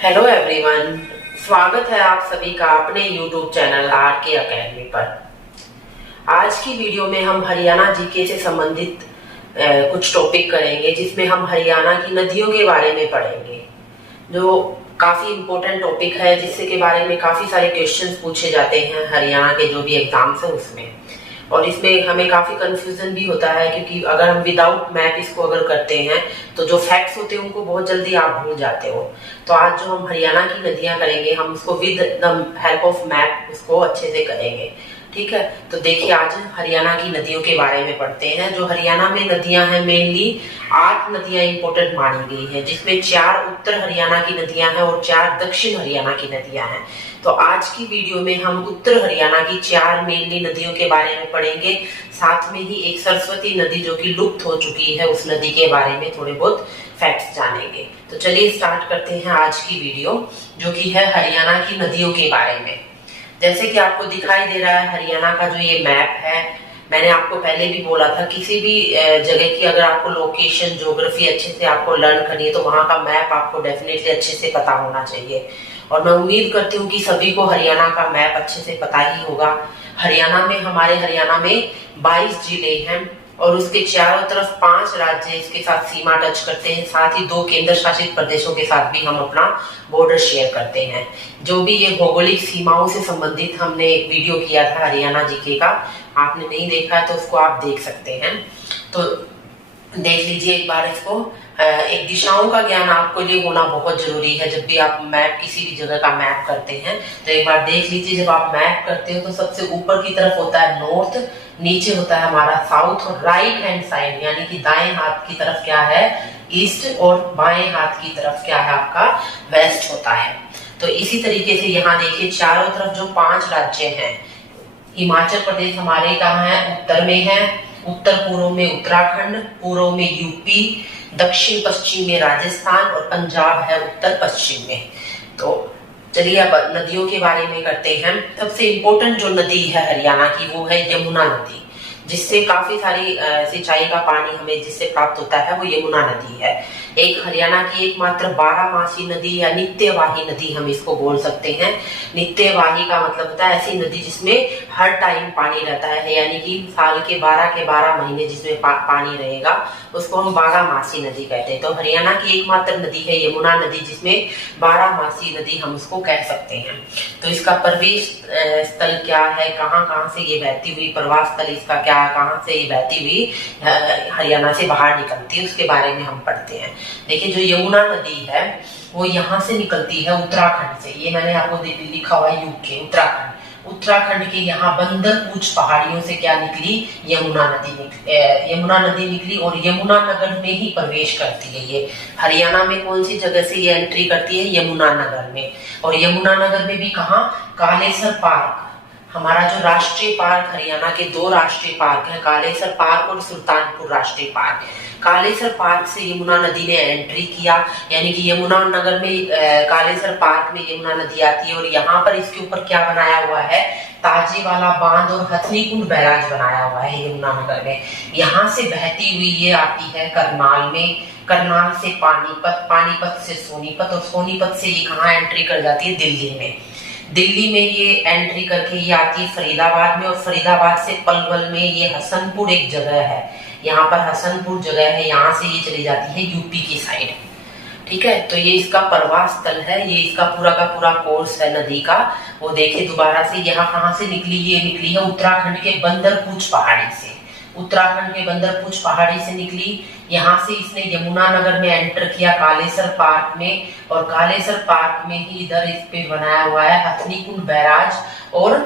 Hello everyone, स्वागत है आप सभी का अपने यूट्यूब चैनल आरके अकेडमी पर। आज की वीडियो में हम हरियाणा जीके से संबंधित कुछ टॉपिक करेंगे, जिसमें हम हरियाणा की नदियों के बारे में पढ़ेंगे, जो काफी इम्पोर्टेंट टॉपिक है, जिससे के बारे में काफी सारे क्वेश्चंस पूछे जाते हैं हरियाणा के जो भी एग्जाम्स है उसमें। और इसमें हमें काफी कंफ्यूजन भी होता है, क्योंकि अगर हम विदाउट मैप इसको अगर करते हैं तो जो फैक्ट्स होते हैं उनको बहुत जल्दी आप भूल जाते हो। तो आज जो हम हरियाणा की नदियां करेंगे, हम उसको with the help of map उसको अच्छे से करेंगे। ठीक है, तो देखिए आज हरियाणा की नदियों के बारे में पढ़ते हैं। जो हरियाणा में नदियां हैं, मेनली 8 नदियां इंपोर्टेंट मानी गई है, जिसमें 4 उत्तर हरियाणा की नदियां हैं और 4 दक्षिण हरियाणा की नदियां हैं। तो आज की वीडियो में हम उत्तर हरियाणा की 4 मेनली नदियों के बारे में पढ़ेंगे, साथ में ही एक सरस्वती नदी जो कि लुप्त हो चुकी है, उस नदी के बारे में थोड़े बहुत फैक्ट्स जानेंगे। तो चलिए स्टार्ट करते हैं आज की वीडियो, जो कि है हरियाणा की नदियों के बारे में। जैसे कि आपको दिखाई दे रहा है हरियाणा का जो ये मैप है, मैंने आपको पहले भी बोला था, किसी भी जगह की अगर आपको लोकेशन ज्योग्राफी अच्छे से आपको लर्न करनी है तो वहां का मैप आपको डेफिनेटली अच्छे से पता होना चाहिए। और मैं उम्मीद करती हूँ कि सभी को हरियाणा का मैप अच्छे से पता ही होगा। हमारे हरियाणा में 22 जिले हैं और उसके चारों तरफ 5 राज्य इसके साथ सीमा टच करते हैं, साथ ही 2 केंद्र शासित प्रदेशों के साथ भी हम अपना बॉर्डर शेयर करते हैं। जो भी ये भौगोलिक सीमाओं से संबंधित हमने एक वीडियो किया था हरियाणा जीके का, आपने नहीं देखा है तो उसको आप देख सकते हैं, तो देख लीजिए एक बार इसको। एक दिशाओं का ज्ञान आपको लिए होना बहुत जरूरी है। जब भी आप मैप किसी भी जगह का मैप करते हैं तो एक बार देख लीजिए, जब आप मैप करते हो तो सबसे ऊपर की तरफ होता है नॉर्थ, नीचे होता है हमारा साउथ, और राइट हैंड साइड यानी कि दाएं हाथ की तरफ क्या है, ईस्ट, और बाएं हाथ की तरफ क्या है, आपका वेस्ट होता है। तो इसी तरीके से यहाँ देखिए चारों तरफ जो 5 राज्य हैं, हिमाचल प्रदेश हमारे कहाँ है, उत्तर में है, उत्तर पूर्व में उत्तराखंड, पूर्व में यूपी, दक्षिण पश्चिम में राजस्थान, और पंजाब है उत्तर पश्चिम में। तो चलिए अब नदियों के बारे में करते हैं। सबसे इम्पोर्टेंट जो नदी है हरियाणा की वो है यमुना नदी, जिससे काफी सारी सिंचाई का पानी हमें जिससे प्राप्त होता है वो यमुना नदी है। एक हरियाणा की एकमात्र 12मासी नदी या नित्यवाही नदी हम इसको बोल सकते हैं। नित्यवाही का मतलब होता है ऐसी नदी जिसमें हर टाइम पानी रहता है, यानी कि साल के 12 महीने जिसमें पानी रहेगा उसको हम 12मासी नदी कहते हैं। तो हरियाणा की एकमात्र नदी है यमुना नदी, जिसमें 12मासी नदी हम उसको कह सकते हैं। तो इसका प्रवेश स्थल क्या है, कहाँ कहाँ से ये बहती हुई, प्रवास स्थल इसका क्या है, कहाँ से ये बहती हुई हरियाणा से बाहर निकलती है, उसके बारे में हम पढ़ते हैं। देखिए जो यमुना नदी है वो यहाँ से निकलती है उत्तराखंड से। ये मैंने आपको लिखा हुआ है यूके, उत्तराखंड के यहाँ बंदरपूछ पहाड़ियों से क्या निकली, यमुना नदी निकली और यमुना नगर में ही प्रवेश करती है। ये हरियाणा में कौन सी जगह से ये एंट्री करती है, यमुना नगर में। और यमुना नगर में भी कहाँ, कालेसर पार्क, हमारा जो राष्ट्रीय पार्क, हरियाणा के 2 राष्ट्रीय पार्क हैं, कालेसर पार्क और सुल्तानपुर राष्ट्रीय पार्क। कालेसर पार्क से यमुना नदी ने एंट्री किया, यानी कि यमुना नगर में कालेसर पार्क में यमुना नदी आती है। और यहाँ पर इसके ऊपर क्या बनाया हुआ है, ताजे वाला बांध और हथनी कुंड बैराज बनाया हुआ है यमुना नगर में। यहाँ से बहती हुई ये आती है करनाल में, करनाल से पानीपत, पानीपत से सोनीपत, और सोनीपत से ये कहाँ एंट्री कर जाती है, दिल्ली में। दिल्ली में ये एंट्री करके ये आती है फरीदाबाद में, और फरीदाबाद से पलवल में ये हसनपुर एक जगह है, यहाँ पर हसनपुर जगह है, यहाँ से ये चली जाती है यूपी की साइड। ठीक है, तो ये इसका प्रवास स्थल है, ये इसका पूरा का पूरा कोर्स है नदी का। वो देखिए दोबारा से यहाँ कहाँ से निकली, ये निकली है उत्तराखंड के बंदरपूछ पहाड़ी से। उत्तराखंड के बंदरपूछ पहाड़ी से निकली, यहाँ से इसने यमुना नगर में एंटर किया कालेसर पार्क में, और कालेसर पार्क में ही इधर इस पे बनाया हुआ है हथनी कुंड बैराज और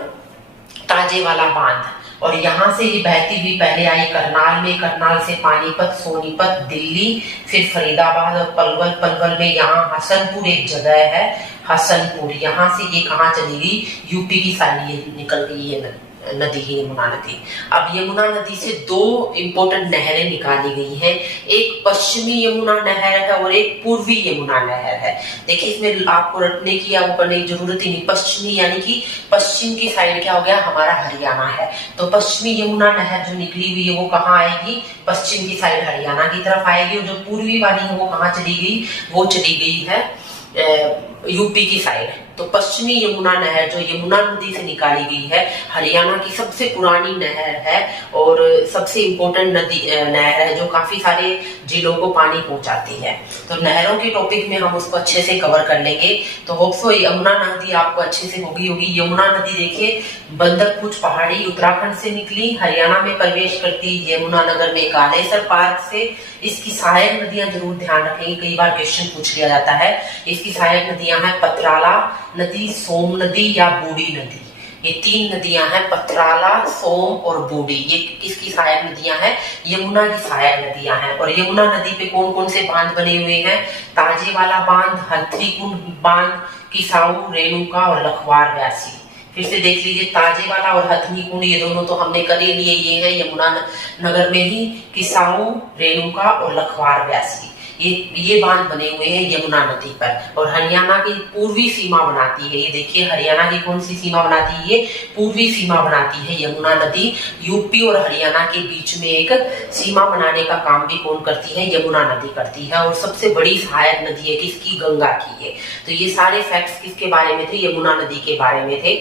ताजे वाला बांध। और यहाँ से ये बहती हुई पहले आई करनाल में, करनाल से पानीपत, सोनीपत, दिल्ली, फिर फरीदाबाद और पलवल, पलवल में यहाँ हसनपुर एक जगह है, हसनपुर, यहाँ से ये कहाँ चली गई, यूपी की साइड ये निकल गई ये नदी है यमुना नदी। अब यमुना नदी से 2 इंपोर्टेंट नहरें निकाली गई हैं, एक पश्चिमी यमुना नहर है और एक पूर्वी यमुना नहर है। देखिए इसमें आपको रटने की या वो करने की जरूरत ही नहीं। पश्चिमी यानी कि पश्चिम की साइड क्या हो गया, हमारा हरियाणा है। तो पश्चिमी यमुना नहर जो निकली हुई है वो कहाँ आएगी, पश्चिम की साइड हरियाणा की तरफ आएगी, और जो पूर्वी वाली है वो कहाँ चली गई, वो चली गई है यूपी की साइड। तो पश्चिमी यमुना नहर जो यमुना नदी से निकाली गई है, हरियाणा की सबसे पुरानी नहर है और सबसे इम्पोर्टेंट नदी नहर है जो काफी सारे जिलों को पानी पहुंचाती है। तो नहरों के टॉपिक में हम उसको अच्छे से कवर कर लेंगे। तो होप सो यमुना नदी आपको अच्छे से होगी। यमुना नदी देखिए बंदरपुर पहाड़ी उत्तराखंड से निकली, हरियाणा में प्रवेश करती यमुनानगर में कालेसर पार्क से। इसकी सहायक नदियां जरूर ध्यान रखेंगे, कई बार क्वेश्चन पूछ लिया जाता है। इसकी सहायक नदियां हैं पथराला नदी, सोम नदी या बूढ़ी नदी। ये तीन नदियां हैं, पथराला, सोम और बूढ़ी। ये किसकी सहायक नदियां हैं? यमुना की सहायक नदियां हैं। और यमुना नदी पे कौन कौन से बांध बने हुए हैं? ताजेवाला बांध, हथनीकुंड बांध, किसाऊ, रेणुका और लखवार व्यासी। फिर से देख लीजिए, ताजेवाला और हथनीकुंड ये दोनों तो हमने कर ही लिए, ये है यमुना नगर में ही। किसाऊ, रेणुका और लखवार व्यासी ये बांध बने हुए हैं यमुना नदी पर। और हरियाणा की पूर्वी सीमा बनाती है। ये देखिए हरियाणा की कौन सी सीमा बनाती है? ये पूर्वी सीमा बनाती है यमुना नदी। यूपी और हरियाणा के बीच में एक सीमा बनाने का काम भी कौन करती है? यमुना नदी करती है। और सबसे बड़ी सहायक नदी है किसकी? गंगा की है। तो ये सारे फैक्ट्स किसके बारे में थे? यमुना नदी के बारे में थे,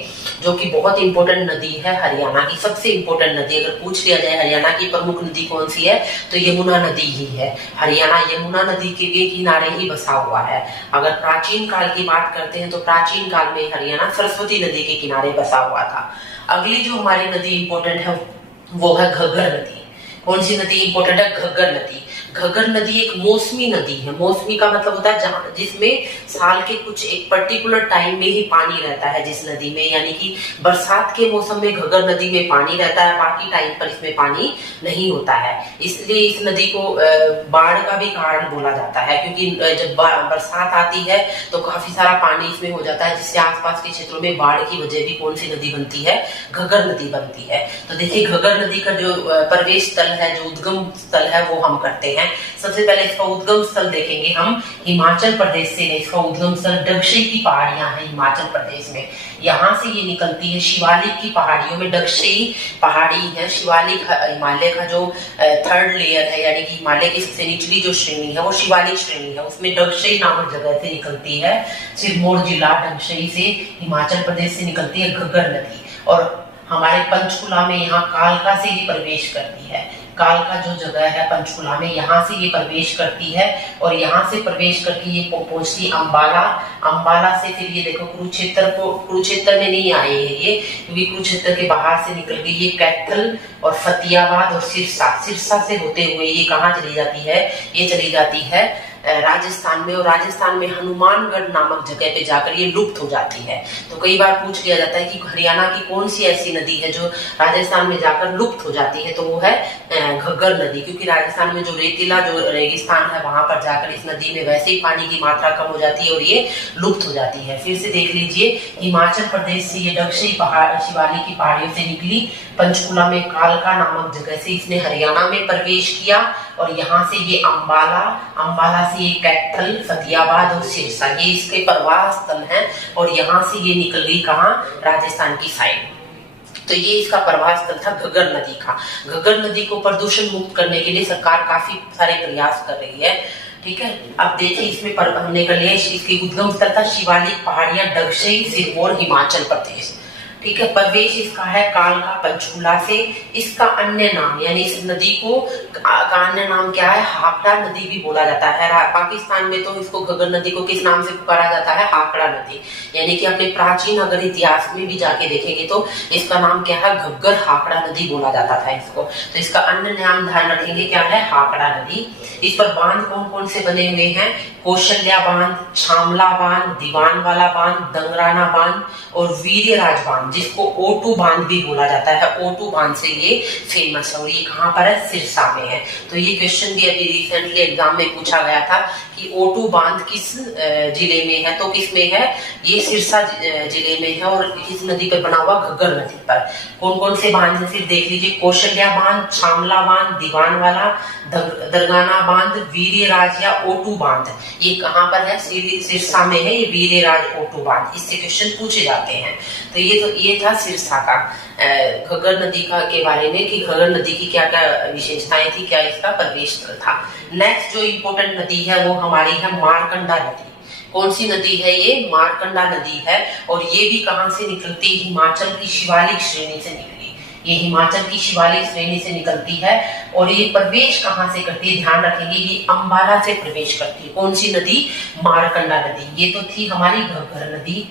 जो कि बहुत इंपॉर्टेंट नदी है हरियाणा की, सबसे इंपॉर्टेंट नदी। अगर पूछ लिया जाए हरियाणा की प्रमुख नदी कौन सी है, तो यमुना नदी ही है। हरियाणा यमुना नदी के किनारे ही बसा हुआ है। अगर प्राचीन काल की बात करते हैं तो प्राचीन काल में हरियाणा सरस्वती नदी के किनारे बसा हुआ था। अगली जो हमारी नदी इंपॉर्टेंट है वो है घग्गर नदी। कौन सी नदी इंपॉर्टेंट है? घग्गर नदी। घग्गर नदी एक मौसमी नदी है। मौसमी का मतलब होता है जिसमें साल के कुछ एक पर्टिकुलर टाइम में ही पानी रहता है जिस नदी में, यानी कि बरसात के मौसम में घग्गर नदी में पानी रहता है, बाकी टाइम पर इसमें पानी नहीं होता है। इसलिए इस नदी को बाढ़ का भी कारण बोला जाता है, क्योंकि जब बरसात आती है तो काफी सारा पानी इसमें हो जाता है, जिससे आसपास के क्षेत्रों में बाढ़ की वजह भी कौन सी नदी बनती है? घग्गर नदी बनती है। तो देखिए घग्गर नदी का जो प्रवेश स्थल है, जो उद्गम स्थल है, वो हम करते हैं। सबसे पहले इसका उद्गम स्थल देखेंगे हम हिमाचल प्रदेश से। इसका उद्गम स्थल डगशई की पहाड़ियां हैं हिमाचल प्रदेश में। यहाँ से ये निकलती है शिवालिक की पहाड़ियों में। डगशई पहाड़ी है, शिवालिक हिमालय का जो थर्ड लेयर है, यानी कि हिमालय की सबसे निचली जो श्रेणी है वो शिवालिक श्रेणी है, उसमें डगशई नामक जगह से निकलती है। सिरमौर जिला डगशई से हिमाचल प्रदेश से निकलती है घग्गर नदी। और हमारे पंचकुला में यहाँ कालका से ये प्रवेश करती है। कालका जो जगह है पंचकुला में, यहाँ से ये प्रवेश करती है और यहाँ से प्रवेश करके ये पहुंचती अंबाला। अंबाला से फिर ये देखो कुरुक्षेत्र में नहीं आए है ये, क्योंकि कुरुक्षेत्र के बाहर से निकल गई ये कैथल और फतेहाबाद और सिरसा से होते हुए ये कहाँ चली जाती है? ये चली जाती है राजस्थान में। और राजस्थान में हनुमानगढ़ नामक जगह पे जाकर ये लुप्त हो जाती है। तो कई बार पूछ लिया जाता है कि हरियाणा की कौन सी ऐसी नदी है जो राजस्थान में जाकर लुप्त हो जाती है, तो वो है घग्गर नदी। क्योंकि राजस्थान में जो रेतीला जो रेगिस्तान है वहां पर जाकर इस नदी में वैसे ही पानी की मात्रा कम हो जाती है और ये लुप्त हो जाती है। फिर से देख लीजिए, हिमाचल प्रदेश से ये डगशई पहाड़ शिवालिक की पहाड़ियों से निकली, पंचकुला में कालका नामक जगह से इसने हरियाणा में प्रवेश किया और यहाँ से ये अंबाला से ये कैथल, फतेहाबाद और सिरसा ये इसके प्रवाह स्थल हैं। और यहाँ से ये निकल गई कहाँ? राजस्थान की साइड। तो ये इसका प्रवाह स्थल था घग्गर नदी का। घग्गर नदी को प्रदूषण मुक्त करने के लिए सरकार काफी सारे प्रयास कर रही है। ठीक है, अब देखिए इसमें हमने कर लिया, इसके उद्गम स्थल था शिवालिक पहाड़ियां, डगशई, सिरमौर, हिमाचल प्रदेश। ठीक है, प्रवेश इसका है कालका पंचकुला से। इसका अन्य नाम यानी इस नदी को का अन्य नाम क्या है? हाकड़ा नदी भी बोला जाता है। पाकिस्तान में तो इसको घग्गर नदी को किस नाम से पुकारा जाता है? हाकड़ा नदी। यानी कि अपने प्राचीन अगर इतिहास में भी जाके देखेंगे तो इसका नाम क्या है? घग्गर हाकड़ा नदी बोला जाता था इसको। तो इसका अन्य नाम ध्यान रखेंगे क्या है? हाकड़ा नदी। इस पर बांध कौन कौन से बने हुए हैं? कौशल्या बांध, छामला बांध, दीवानवाला बांध, दंगराना बांध और वीरराज बांध, जिसको O2 बांध भी बोला जाता है। O2 बांध से ये फेमस है और ये कहाँ पर है? सिरसा में है। तो ये क्वेश्चन भी अभी रिसेंटली एग्जाम में पूछा गया था कि O2 बांध किस जिले में है, तो किसमें है? ये सिरसा जिले में है। और किस नदी पर बना हुआ? घग्गर नदी पर। कौन कौन से बांध है फिर देख लीजिए, कौशल्या बांध, छामला बांध, दीवानवाला, दरगाना बांध, वीरराज या O2 बांध, ये कहाँ पर है? सिरसा में है ये वीरराज O2 बांध। इससे क्वेश्चन पूछे जाते हैं। तो ये था सिरसा का घग्गर नदी का के बारे में कि घग्गर नदी की क्या क्या विशेषताएं थी, क्या इसका प्रवेश स्थल था। नेक्स्ट जो इम्पोर्टेंट नदी है वो हमारी है मारकंडा नदी। कौन सी नदी है ये? मारकंडा नदी है। और ये भी कहां से निकलती है? हिमाचल की शिवालिक श्रेणी से निकली। ये हिमाचल की शिवालिक श्रेणी से निकलती है। और ये प्रवेश कहां से करती है? ध्यान रखेंगे, ये अंबाला से प्रवेश करती है। कौन सी नदी? मारकंडा नदी। ये तो थी हमारी घग्गर नदी,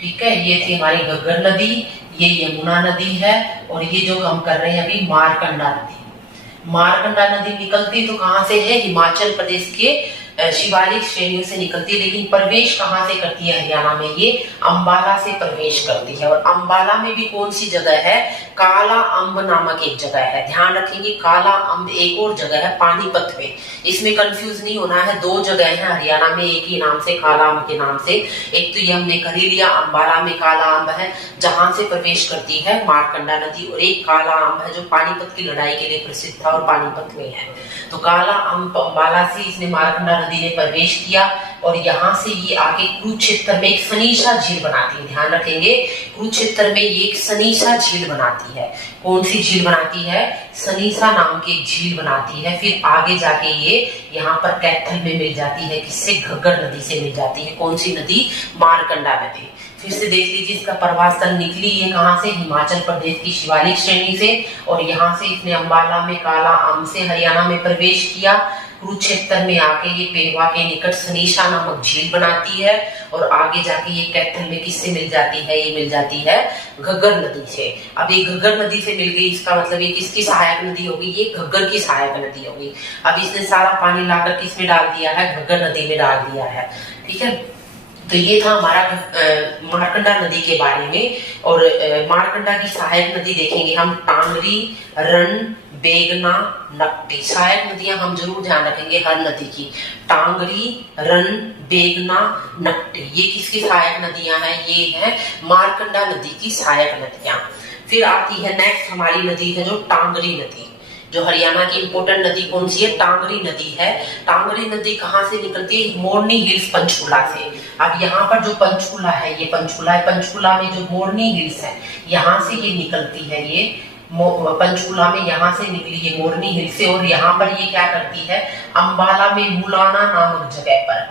ठीक है, ये थी हमारी घग्गर नदी, ये यमुना नदी है, और ये जो हम कर रहे हैं अभी मारकंडा नदी। मारकंडा नदी निकलती तो कहां से है? हिमाचल प्रदेश के शिवालिक श्रेणियों से निकलती है, लेकिन प्रवेश कहां से करती है हरियाणा में? ये अंबाला से प्रवेश करती है। और अंबाला में भी कौन सी जगह है? काला अम्ब नामक एक जगह है। ध्यान रखेंगे, काला अम्ब एक और जगह है पानीपत में। इसमें कंफ्यूज नहीं होना है, दो जगह है हरियाणा में एक ही नाम से, काला अम्ब के नाम से। एक तो ये हमने कर ही लिया, अंबाला में काला अम्ब है जहां से प्रवेश करती है मारकंडा नदी, और एक काला अम्ब है जो पानीपत की लड़ाई के लिए प्रसिद्ध था और पानीपत में है। तो काला अम्ब अंबाला से इसने मारकंडा नदी ने प्रवेश किया, और यहाँ से ये आगे कुरुक्षेत्र में एक सनीसा झील बनाती है। ध्यान रखेंगे, कुरुक्षेत्र में ये एक सनीसा झील बनाती है। कौन सी झील बनाती है? सनीसा नाम की एक झील बनाती है। फिर आगे जाके ये यहाँ पर कैथल में मिल जाती है, किससे? घग्गर नदी से मिल जाती है। कौन सी नदी? मारकंडा नदी। फिर से देख लीजिए, इसका प्रवास स्थल निकली है कहां से? हिमाचल प्रदेश की शिवालिक श्रेणी से, और यहाँ से इसने अंबाला में काला अम्ब से हरियाणा में प्रवेश किया। कुरुक्षेत्र में आके ये पेहवा के निकट सनीसा नामक झील बनाती है, और आगे जाके ये कैथल में किससे मिल जाती है? ये मिल जाती है घग्गर नदी से। अब ये घग्गर नदी से मिल गई, इसका मतलब ये किसकी सहायक नदी होगी? ये घग्गर की सहायक नदी होगी। अब इसने सारा पानी लाकर किसमें डाल दिया है? घग्गर नदी में डाल दिया है, ठीक है। तो ये था हमारा मारकंडा नदी के बारे में। और मारकंडा की सहायक नदी देखेंगे हम, टांगरी, रन, बेगना, नकटी। सहायक नदियां हम जरूर ध्यान रखेंगे हर नदी की। टांगरी, रन, बेगना, नकटी, ये किसकी सहायक नदियां हैं? ये है मारकंडा नदी की सहायक नदियां। फिर आती है नेक्स्ट हमारी नदी है जो टांगरी नदी। जो हरियाणा की इंपोर्टेंट नदी कौन सी है? टांगरी नदी है। टांगरी नदी कहां से निकलती है? मोरनी हिल्स पंचकुला से। अब यहाँ पर जो पंचकुला है, ये पंचकुला है, पंचकुला में जो मोरनी हिल्स है यहाँ से ये निकलती है। ये पंचकुला में यहाँ से निकली है मोरनी हिल से, और यहाँ पर ये क्या करती है? अंबाला में मुलाना नामक जगह पर,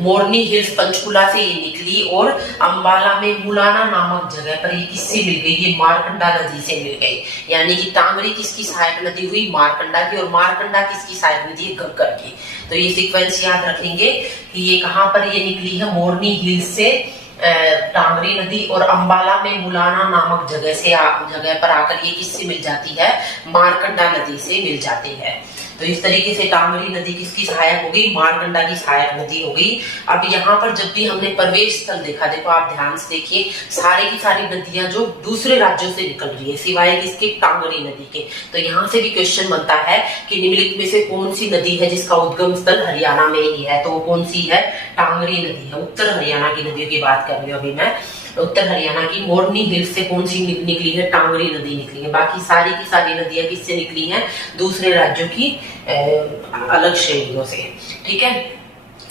मोरनी हिल्स पंचकुला से ये निकली और अंबाला में मुलाना नामक जगह पर ये किससे मिल गई? ये मारकंडा नदी से मिल गई। यानी कि टांगरी किसकी सहायक नदी हुई? मारकंडा की। और मारकंडा किसकी सहायक नदी? घग्गर की। तो ये सीक्वेंस याद रखेंगे कि ये कहां पर ये निकली है? मोरनी हिल्स से टांगरी नदी, और अंबाला में मुलाना नामक जगह पर आकर ये किससे मिल जाती है? मारकंडा नदी से मिल जाती है। तो इस तरीके से टांगरी नदी किसकी सहायक होगी? मारकंडा की सहायक नदी होगी। अब यहाँ पर जब भी हमने प्रवेश स्थल देखा, देखो आप ध्यान से देखिए, सारी की सारी नदियां जो दूसरे राज्यों से निकल रही है सिवाय किसके? टांगरी नदी के। तो यहाँ से भी क्वेश्चन बनता है कि निम्नलिखित में से कौन सी नदी है जिसका उद्गम स्थल हरियाणा में ही है? तो वो कौन सी है? टांगरी नदी है। उत्तर हरियाणा की नदियों की बात कर रही हूँ अभी मैं। उत्तर हरियाणा की मोरनी हिल्स से कौन सी निकली है? टांगरी नदी निकली है। बाकी सारी की सारी नदियां किससे निकली हैं? दूसरे राज्यों की अलग श्रेणियों से, ठीक है।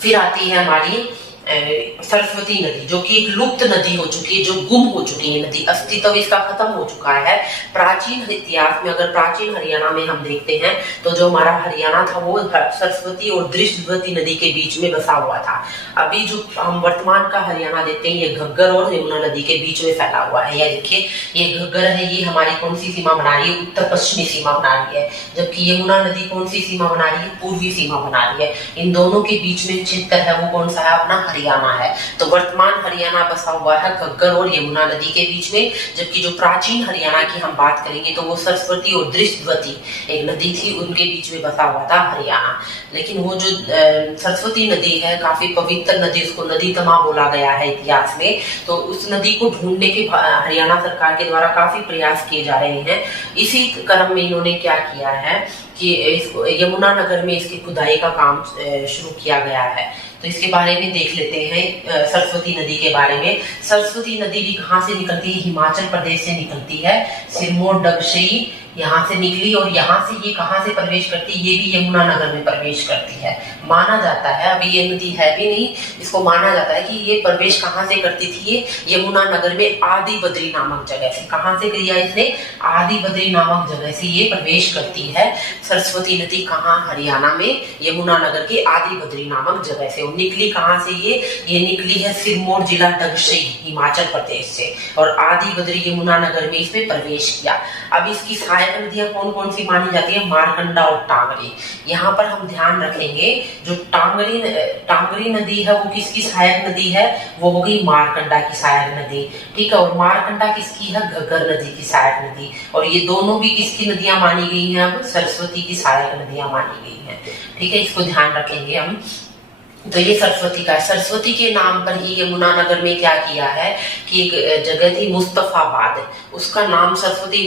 फिर आती है हमारी सरस्वती नदी, जो कि एक लुप्त नदी हो चुकी है, जो गुम हो चुकी है नदी, अस्तित्व इसका खत्म हो चुका है। प्राचीन इतिहास में अगर प्राचीन हरियाणा में हम देखते हैं तो जो हमारा हरियाणा था वो सरस्वती और दृष्टवती नदी के बीच में बसा हुआ था। अभी जो हम वर्तमान का हरियाणा देखते हैं ये घग्गर और यमुना नदी के बीच में फैला हुआ है। यह देखिए, ये घग्गर है, ये हमारी कौन सी सीमा बना रही है? उत्तर पश्चिमी सीमा बना रही है। जबकि यमुना नदी कौन सी सीमा बना रही है? पूर्वी सीमा बना रही है। इन दोनों के बीच में क्षेत्र है वो कौन सा है? अपना हरियाणा है। तो वर्तमान हरियाणा बसा हुआ है घग्गर और यमुना नदी के बीच में। जबकि जो प्राचीन हरियाणा की हम बात करेंगे तो वो सरस्वती और दृष्टवती एक नदी थी, उनके बीच में बसा हुआ था हरियाणा। लेकिन वो जो सरस्वती नदी है काफी पवित्र नदी, उसको नदी तमा बोला गया है इतिहास में। तो उस नदी को ढूंढने के हरियाणा सरकार के द्वारा काफी प्रयास किए जा रहे हैं। इसी क्रम में इन्होंने क्या किया है कि इसको यमुना नगर में इसकी खुदाई का काम शुरू किया गया है। तो इसके बारे में देख लेते हैं सरस्वती नदी के बारे में। सरस्वती नदी भी कहाँ से निकलती है? हिमाचल प्रदेश से निकलती है। सिरमौर, डगशई, यहाँ से निकली और यहाँ से ये कहाँ से प्रवेश करती है, ये भी यमुनानगर में प्रवेश करती है। माना जाता है, अभी ये नदी है भी नहीं, इसको माना जाता है कि ये प्रवेश कहाँ से करती थी, ये यमुनानगर में आदि बद्री नामक जगह से। कहाँ से किया इसने, आदि बद्री नामक जगह से ये प्रवेश करती है। सरस्वती नदी कहाँ, हरियाणा में यमुनानगर के आदि बद्री नामक जगह से। और निकली कहाँ से ये निकली है सिरमौर जिला डगशई हिमाचल प्रदेश से, और आदि बद्री यमुनानगर में इसमें प्रवेश किया। अब इसकी सहायक नदियां कौन कौन सी मानी जाती है, मारकंडा और टांगरी। यहाँ पर हम ध्यान रखेंगे जो टांगरी नदी है वो किसकी सहायक नदी है, वो हो गई मारकंडा की सहायक नदी, ठीक है। और मारकंडा किसकी है, घग्गर नदी की सहायक नदी। और ये दोनों भी किसकी नदियां मानी गई हैं, अब सरस्वती की सहायक नदियां मानी गई हैं, ठीक है। इसको ध्यान रखेंगे हम। तो ये सरस्वती का, सरस्वती के नाम पर ही यमुनानगर में क्या किया है कि एक जगह थी मुस्तफाबाद, उसका नाम सरस्वती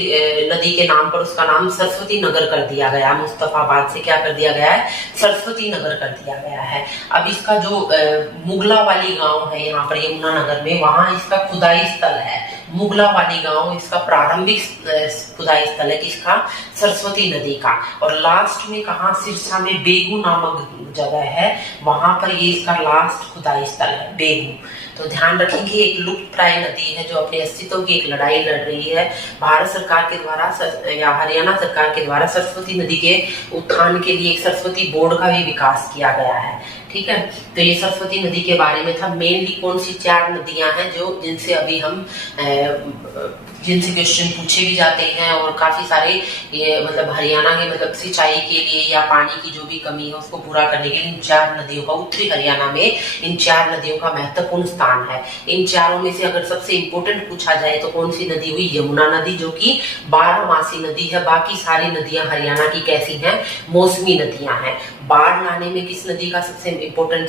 नदी के नाम पर उसका नाम सरस्वती नगर कर दिया गया। मुस्तफाबाद से क्या कर दिया गया है, सरस्वती नगर कर दिया गया है। अब इसका जो मुगला वाली गांव है यहाँ पर यमुनानगर में, वहां इसका खुदाई स्थल है। मुगला वाली गांव इसका प्रारंभिक खुदाई स्थल है किसका, सरस्वती नदी का। और लास्ट में कहा, सिरसा में बेगू नामक जगह है, वहां पर ये इसका लास्ट खुदाई स्थल है, बेगू। तो ध्यान रखेंगे, एक लुप्त प्राय नदी है जो अपने अस्तित्व की एक लड़ाई लड़ रही है। भारत सरकार के द्वारा या हरियाणा सरकार के द्वारा सरस्वती नदी के उत्थान के लिए एक सरस्वती बोर्ड का भी विकास किया गया है, ठीक है। तो ये सरस्वती नदी के बारे में था। मेनली कौन सी 4 नदियां हैं जो जिनसे अभी हम जिनसे क्वेश्चन पूछे भी जाते हैं, और काफी सारे ये मतलब हरियाणा के मतलब सिंचाई के लिए या पानी की जो भी कमी है उसको पूरा करने के लिए इन 4 नदियों का, उत्तरी हरियाणा में इन 4 नदियों का महत्वपूर्ण स्थान है। इन चारों में से अगर सबसे इंपोर्टेंट पूछा जाए तो कौन सी नदी हुई, यमुना नदी, जो कि 12मासी नदी है। बाकी सारी नदियां हरियाणा की कैसी हैं, मौसमी नदियां हैं। बाढ़ लाने में किस नदी का सबसे इम्पोर्टेंट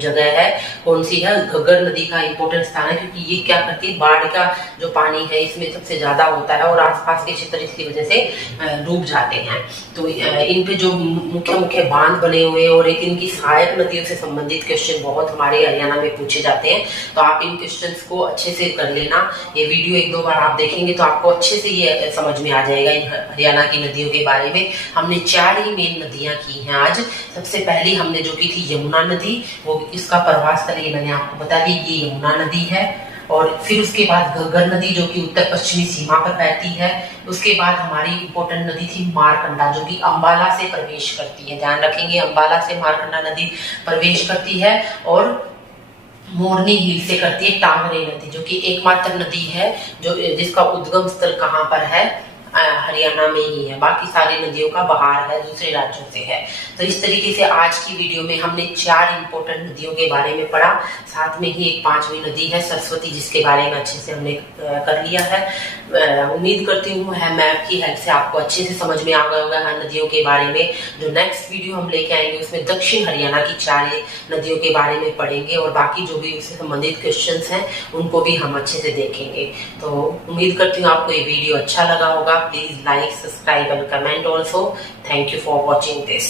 जगह है, कौन सी है, घग्गर नदी का इम्पोर्टेंट स्थान है, क्योंकि ये क्या करती है, बाढ़ का जो पानी है इसमें सबसे ज्यादा होता है और आसपास के क्षेत्र इसकी वजह से डूब जाते हैं। तो इन पे जो मुख्य मुख्य बांध बने हुए और एक इनकी सहायक नदियों से संबंधित क्वेश्चन बहुत हमारे हरियाणा में पूछे जाते हैं। तो आप इन क्वेश्चंस को अच्छे से कर लेना। ये वीडियो 1-2 बार आप देखेंगे तो आपको अच्छे से ये समझ में आ जाएगा इन हरियाणा की नदियों के बारे में। हमने 4 ही मेन नदियां की हैं आज। सबसे पहली हमने जो की थी यमुना नदी, वो इसका प्रवास स्थल ये मैंने आपको बता दी, ये यमुना नदी है। और फिर उसके बाद घग्गर नदी जो कि उत्तर पश्चिमी सीमा पर बहती है। उसके बाद हमारी इंपोर्टेंट नदी थी मारकंडा, जो कि अंबाला से प्रवेश करती है। ध्यान रखेंगे, अंबाला से मारकंडा नदी प्रवेश करती है। और मोरनी हिल से करती है टांगरी नदी, जो कि एकमात्र नदी है जो जिसका उद्गम स्थल कहाँ पर है, हरियाणा में ही है। बाकी सारी नदियों का बहार है, दूसरे राज्यों से है। तो इस तरीके से आज की वीडियो में हमने 4 इंपोर्टेंट नदियों के बारे में पढ़ा। साथ में ही एक 5वीं नदी है सरस्वती, जिसके बारे में अच्छे से हमने कर लिया है। उम्मीद करती हूँ मैप की हेल्प से आपको अच्छे से समझ में आ गया होगा हर नदियों के बारे में। जो नेक्स्ट वीडियो हम लेके आएंगे उसमें दक्षिण हरियाणा की 4 नदियों के बारे में पढ़ेंगे, और बाकी जो भी उससे संबंधित क्वेश्चंस हैं उनको भी हम अच्छे से देखेंगे। तो उम्मीद करती हूँ आपको ये वीडियो अच्छा लगा होगा। Please like, subscribe and comment also. Thank you for watching this.